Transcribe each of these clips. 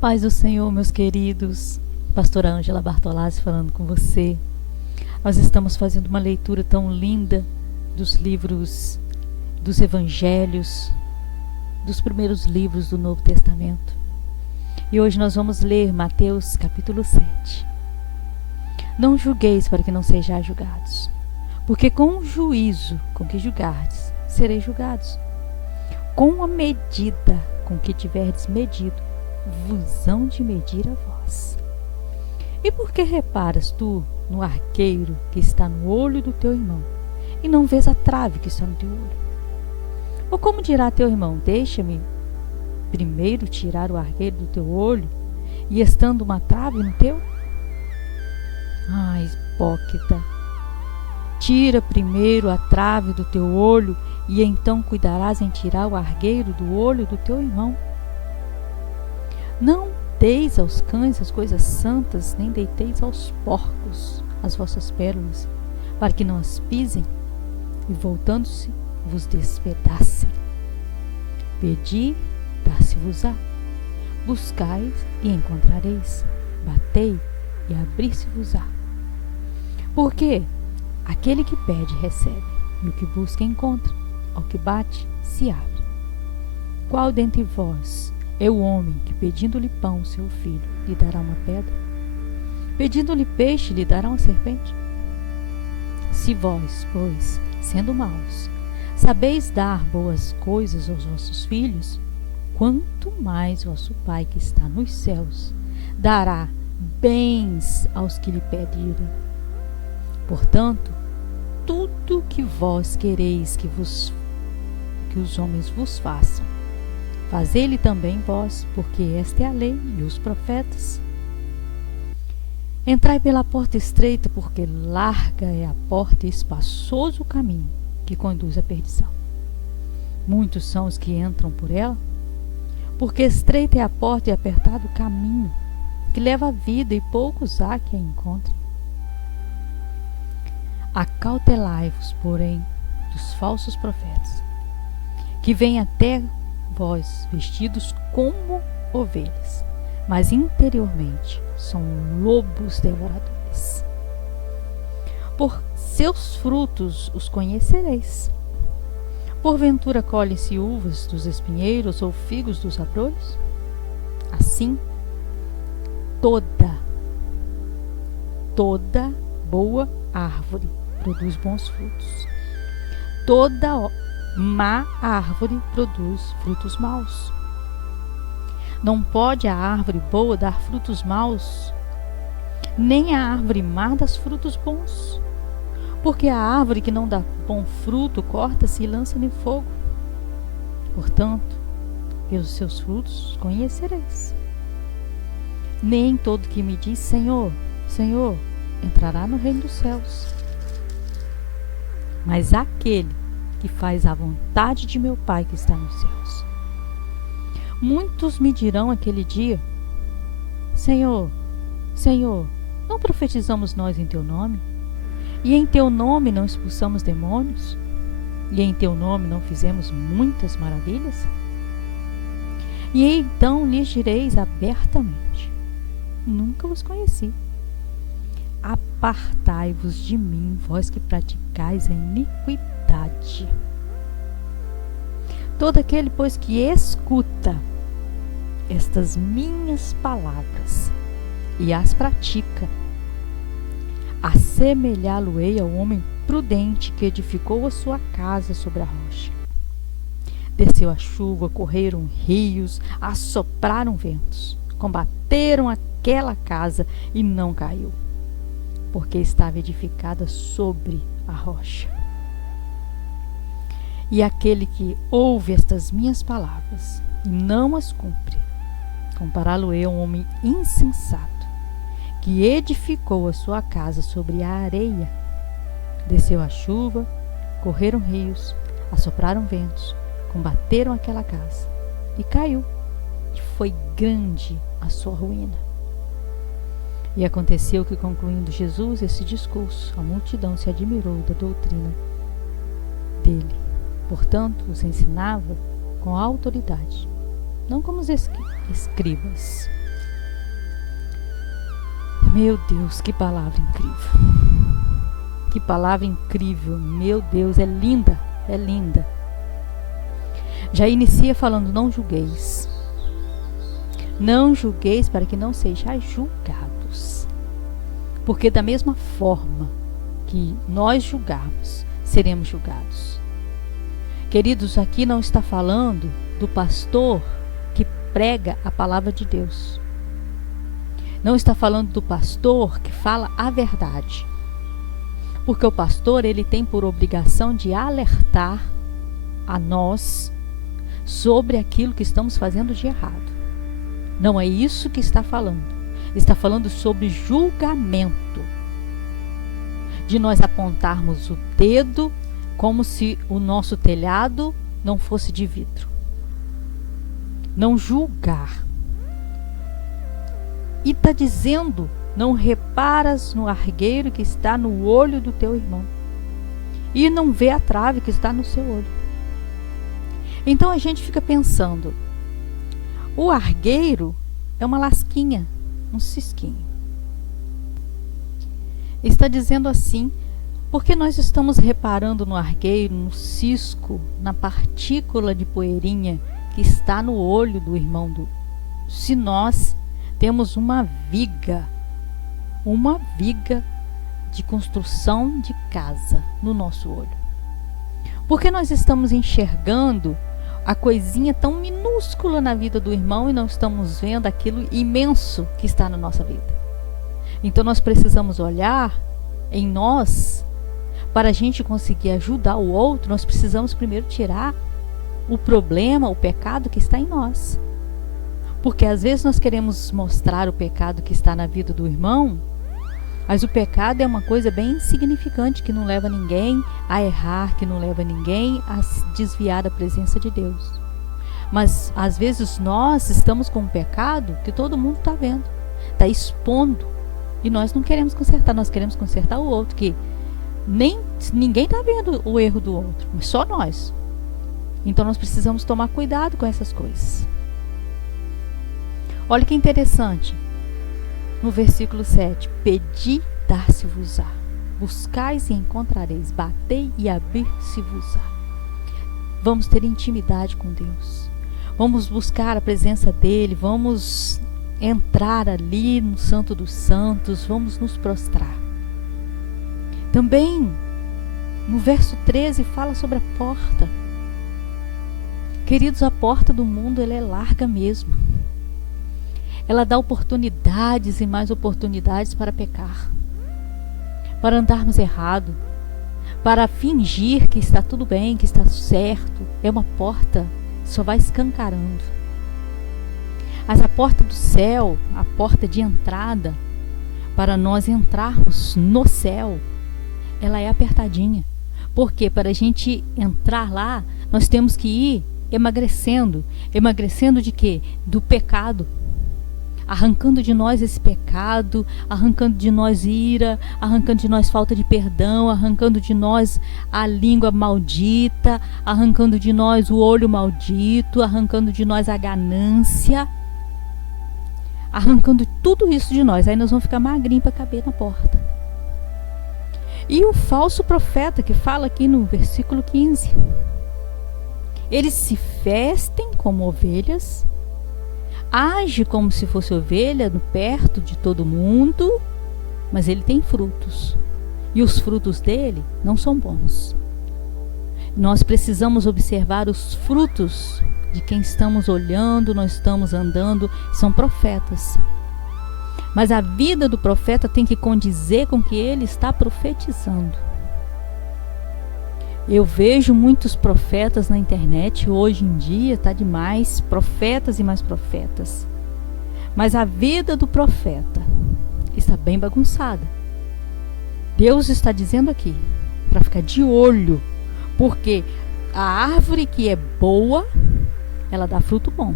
Paz do Senhor, meus queridos. Pastora Ângela Bartolazzi falando com você. Nós estamos fazendo uma leitura tão linda dos livros dos Evangelhos, dos primeiros livros do Novo Testamento. E hoje nós vamos ler Mateus capítulo 7. Não julgueis para que não sejais julgados, porque com o juízo com que julgardes, sereis julgados. Com a medida com que tiverdes medido, vos hão de medir a vós. E por que reparas tu no arqueiro que está no olho do teu irmão, e não vês a trave que está no teu olho? Ou como dirá teu irmão, deixa-me primeiro tirar o arqueiro do teu olho, e estando uma trave no teu? Hipócrita! Tira primeiro a trave do teu olho, e então cuidarás em tirar o arqueiro do olho do teu irmão. Não deis aos cães as coisas santas, nem deiteis aos porcos as vossas pérolas, para que não as pisem e, voltando-se, vos despedacem. Pedi, dar-se-vos-á. Buscais e encontrareis. Batei e abrir-se-vos-á. Porque aquele que pede, recebe, e o que busca, encontra. Ao que bate, se abre. Qual dentre vós é o homem que, pedindo-lhe pão, seu filho, lhe dará uma pedra? Pedindo-lhe peixe, lhe dará uma serpente? Se vós, pois, sendo maus, sabeis dar boas coisas aos vossos filhos, quanto mais vosso Pai que está nos céus dará bens aos que lhe pedirem. Portanto, tudo que vós quereis que os homens vos façam, fazei-lhe também vós, porque esta é a lei e os profetas. Entrai pela porta estreita, porque larga é a porta e espaçoso o caminho que conduz à perdição. Muitos são os que entram por ela, porque estreita é a porta e apertado o caminho que leva à vida, e poucos há que a encontrem. Acautelai-vos, porém, dos falsos profetas, que vêm até vós vestidos como ovelhas, mas interiormente são lobos devoradores. Por seus frutos os conhecereis. Porventura colhem-se uvas dos espinheiros ou figos dos abrolhos? Assim, toda boa árvore produz bons frutos. Toda má árvore produz frutos maus. Não pode a árvore boa dar frutos maus, nem a árvore má dar frutos bons. Porque a árvore que não dá bom fruto corta-se e lança no fogo. Portanto, pelos seus frutos conhecereis. Nem todo que me diz Senhor, Senhor, entrará no reino dos céus, mas aquele que faz a vontade de meu Pai que está nos céus. Muitos me dirão aquele dia: Senhor, Senhor, não profetizamos nós em teu nome? E em teu nome não expulsamos demônios? E em teu nome não fizemos muitas maravilhas? E então lhes direis abertamente: nunca vos conheci. Apartai-vos de mim, vós que praticais a iniquidade. Todo aquele, pois, que escuta estas minhas palavras e as pratica, assemelhá-lo-ei ao homem prudente que edificou a sua casa sobre a rocha. Desceu a chuva, correram rios, assopraram ventos, combateram aquela casa e não caiu, porque estava edificada sobre a rocha. E aquele que ouve estas minhas palavras e não as cumpre, compará-lo-ei a um homem insensato, que edificou a sua casa sobre a areia. Desceu a chuva, correram rios, assopraram ventos, combateram aquela casa, e caiu, e foi grande a sua ruína. E aconteceu que, concluindo Jesus esse discurso, a multidão se admirou da doutrina dele. Portanto, os ensinava com autoridade, não como os escribas, Meu Deus, que palavra incrível. Que palavra incrível. Meu Deus, é linda, é linda. Já inicia falando: não julgueis. Não julgueis para que não sejais julgados. Porque da mesma forma que nós julgarmos, seremos julgados. Queridos, aqui não está falando do pastor que prega a palavra de Deus. Não está falando do pastor que fala a verdade. Porque o pastor, ele tem por obrigação de alertar a nós sobre aquilo que estamos fazendo de errado. Não é isso que está falando. Está falando sobre julgamento. De nós apontarmos o dedo como se o nosso telhado não fosse de vidro. Não julgar. E está dizendo: não reparas no argueiro que está no olho do teu irmão, e não vê a trave que está no seu olho. Então a gente fica pensando, o argueiro é uma lasquinha, um cisquinho. Está dizendo assim, porque nós estamos reparando no argueiro, no cisco, na partícula de poeirinha que está no olho do irmão se nós temos uma viga de construção de casa no nosso olho. Porque nós estamos enxergando a coisinha tão minúscula na vida do irmão e não estamos vendo aquilo imenso que está na nossa vida. Então nós precisamos olhar em nós. Para a gente conseguir ajudar o outro, nós precisamos primeiro tirar o problema, o pecado que está em nós. Porque às vezes nós queremos mostrar o pecado que está na vida do irmão, mas o pecado é uma coisa bem insignificante, que não leva ninguém a errar, que não leva ninguém a se desviar da presença de Deus. Mas às vezes nós estamos com um pecado que todo mundo está vendo, está expondo, e nós não queremos consertar, nós queremos consertar o outro, que ninguém está vendo o erro do outro, mas só nós. Então nós precisamos tomar cuidado com essas coisas. Olha que interessante. No versículo 7, pedi, dar-se-vos-á, buscais e encontrareis, batei e abrir-se-vos-á. Vamos ter intimidade com Deus, vamos buscar a presença dEle, vamos entrar ali no Santo dos Santos, vamos nos prostrar. Também no verso 13 fala sobre a porta. Queridos, a porta do mundo ela é larga mesmo. Ela dá oportunidades e mais oportunidades para pecar, para andarmos errado, para fingir que está tudo bem, que está certo. É uma porta que só vai escancarando. Mas a porta do céu, a porta de entrada, para nós entrarmos no céu, ela é apertadinha. Porque para a gente entrar lá, nós temos que ir emagrecendo. Emagrecendo de quê? Do pecado. Arrancando de nós esse pecado, arrancando de nós ira, arrancando de nós falta de perdão, arrancando de nós a língua maldita, arrancando de nós o olho maldito, arrancando de nós a ganância, arrancando tudo isso de nós. Aí nós vamos ficar magrinhos para caber na porta. E o falso profeta que fala aqui no versículo 15. Eles se vestem como ovelhas, age como se fosse ovelha perto de todo mundo, mas ele tem frutos. E os frutos dele não são bons. Nós precisamos observar os frutos de quem estamos olhando, nós estamos andando, são profetas. Mas a vida do profeta tem que condizer com o que ele está profetizando. Eu vejo muitos profetas na internet, hoje em dia está demais, profetas e mais profetas. Mas a vida do profeta está bem bagunçada. Deus está dizendo aqui, para ficar de olho, porque a árvore que é boa, ela dá fruto bom.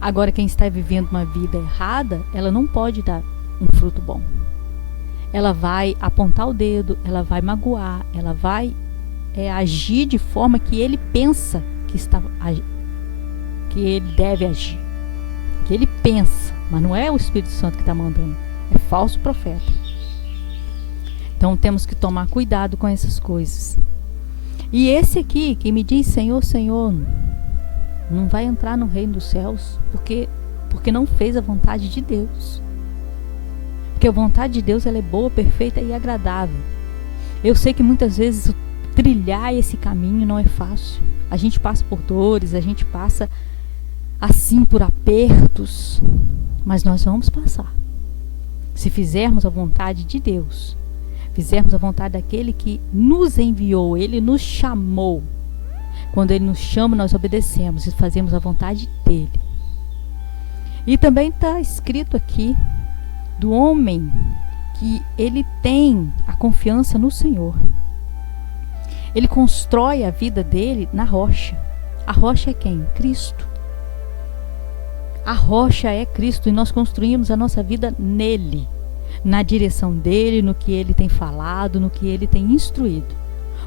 Agora, quem está vivendo uma vida errada, ela não pode dar um fruto bom. Ela vai apontar o dedo, ela vai magoar, ela vai agir de forma que ele pensa que ele deve agir. que ele pensa, mas não é o Espírito Santo que está mandando, é falso profeta. Então temos que tomar cuidado com essas coisas. E esse aqui, que me diz Senhor, Senhor, não vai entrar no reino dos céus, porque não fez a vontade de Deus. Porque a vontade de Deus, ela é boa, perfeita e agradável. Eu sei que muitas vezes trilhar esse caminho não é fácil. A gente passa por dores, a gente passa assim por apertos, mas nós vamos passar. Se fizermos a vontade de Deus, fizermos a vontade daquele que nos enviou, ele nos chamou. Quando ele nos chama, nós obedecemos e fazemos a vontade dele. E também está escrito aqui do homem que ele tem a confiança no Senhor. Ele constrói a vida dele na rocha. A rocha é quem? Cristo. A rocha é Cristo e nós construímos a nossa vida nele, na direção dele, no que ele tem falado, no que ele tem instruído.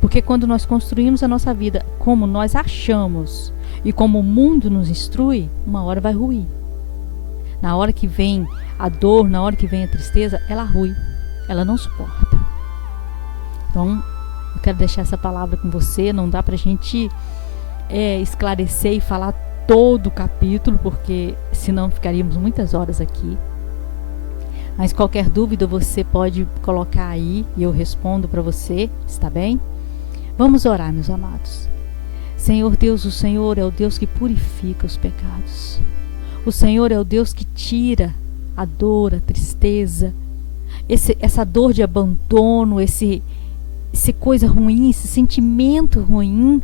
Porque quando nós construímos a nossa vida como nós achamos e como o mundo nos instrui, uma hora vai ruir. Na hora que vem a dor, na hora que vem a tristeza, ela rui, ela não suporta. Então, eu quero deixar essa palavra com você. Não dá pra gente esclarecer e falar todo o capítulo, porque senão ficaríamos muitas horas aqui. Mas qualquer dúvida você pode colocar aí e eu respondo para você, está bem? Vamos orar, meus amados. Senhor Deus, o Senhor é o Deus que purifica os pecados. O Senhor é o Deus que tira a dor, a tristeza, essa dor de abandono, esse coisa ruim, esse sentimento ruim.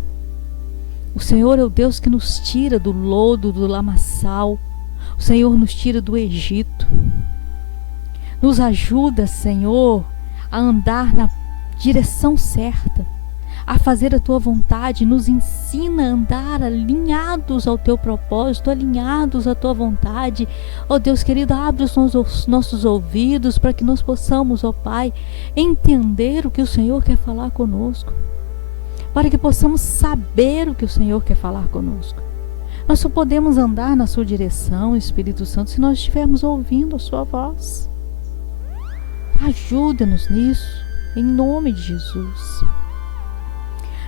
O Senhor é o Deus que nos tira do lodo, do lamaçal. O Senhor nos tira do Egito. Nos ajuda, Senhor, a andar na direção certa, a fazer a Tua vontade. Nos ensina a andar alinhados ao Teu propósito, alinhados à Tua vontade. Ó Deus querido, abre os nossos ouvidos para que nós possamos, ó Pai, entender o que o Senhor quer falar conosco, para que possamos saber o que o Senhor quer falar conosco. Nós só podemos andar na Sua direção, Espírito Santo, se nós estivermos ouvindo a Sua voz. Ajuda-nos nisso, em nome de Jesus.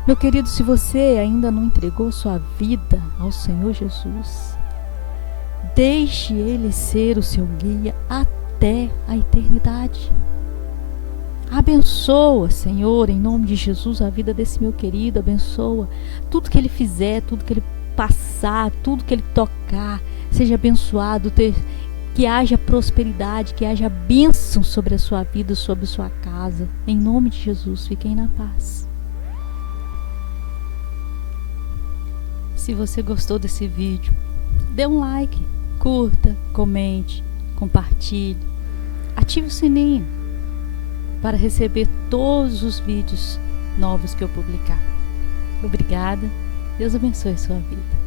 Meu querido, se você ainda não entregou sua vida ao Senhor Jesus, deixe Ele ser o seu guia até a eternidade. Abençoa, Senhor, em nome de Jesus, a vida desse meu querido. Abençoa tudo que ele fizer, tudo que ele passar, tudo que ele tocar. Seja abençoado, que haja prosperidade, que haja bênção sobre a sua vida, sobre a sua casa. Em nome de Jesus, fiquem na paz. Se você gostou desse vídeo, dê um like, curta, comente, compartilhe, ative o sininho para receber todos os vídeos novos que eu publicar. Obrigada. Deus abençoe sua vida.